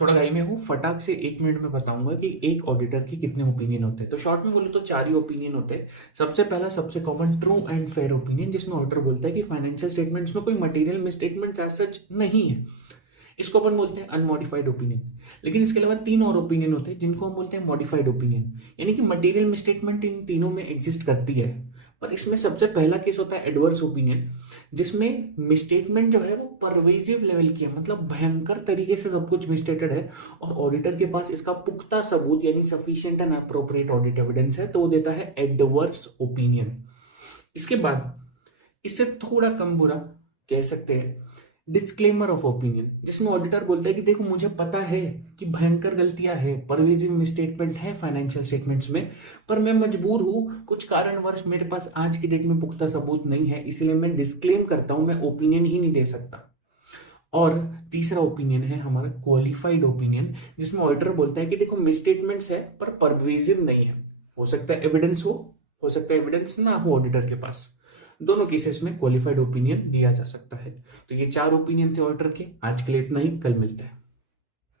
थोड़ा घाई में हूँ, फटाक से 1 मिनट में बताऊंगा कि एक ऑडिटर के कितने ओपिनियन होते हैं। तो शॉर्ट में बोले तो 4 ही ओपिनियन होते हैं। सबसे पहला, सबसे common, true and fair opinion, जिसमें ऑडिटर बोलता है कि फाइनेंशियल स्टेटमेंट्स में कोई मटेरियल मिसस्टेटमेंट्स एज सच नहीं है। इसको अपन बोलते हैं अनमॉडिफाइड ओपिनियन। लेकिन इसके अलावा 3 और ओपिनियन होते हैं जिनको हम बोलते हैं मॉडिफाइड ओपिनियन, यानी कि मटेरियल मिसस्टेटमेंट इन तीनों में एग्जिस्ट करती है। पर इसमें सबसे पहला केस होता है एडवर्स ओपिनियन, जिसमें मिसस्टेटमेंट जो है वो परवेजिव लेवल की है, मतलब भयंकर तरीके से सब कुछ मिसस्टेटेड है और ऑडिटर के पास इसका पुख्ता सबूत यानी sufficient and appropriate audit evidence है, तो वो देता है एडवर्स ओपिनियन। इसके बाद इससे थोड़ा कम बुरा कह सकते हैं डिस्क्लेमर ऑफ ओपिनियन, जिसमें ऑडिटर बोलता है कि देखो मुझे पता है कि भयंकर गलतियां हैं, परवेजिव मिसस्टेटमेंट है फाइनेंशियल स्टेटमेंट्स में, पर मैं मजबूर हूँ, कुछ कारणवश मेरे पास आज की डेट में पुख्ता सबूत नहीं है, इसलिए मैं डिस्क्लेम करता हूँ, मैं ओपिनियन ही नहीं दे सकता। और तीसरा ओपिनियन है हमारा क्वालिफाइड ओपिनियन, जिसमें ऑडिटर बोलता है कि देखो मिसस्टेटमेंट्स है पर परवेजिव नहीं है। हो सकता है एविडेंस हो सकता है एविडेंस ना हो ऑडिटर के पास। दोनों केसेस में क्वालिफाइड ओपिनियन दिया जा सकता है। तो ये 4 ओपिनियन थे ऑडिटर के। आज के लिए इतना ही, कल मिलते हैं।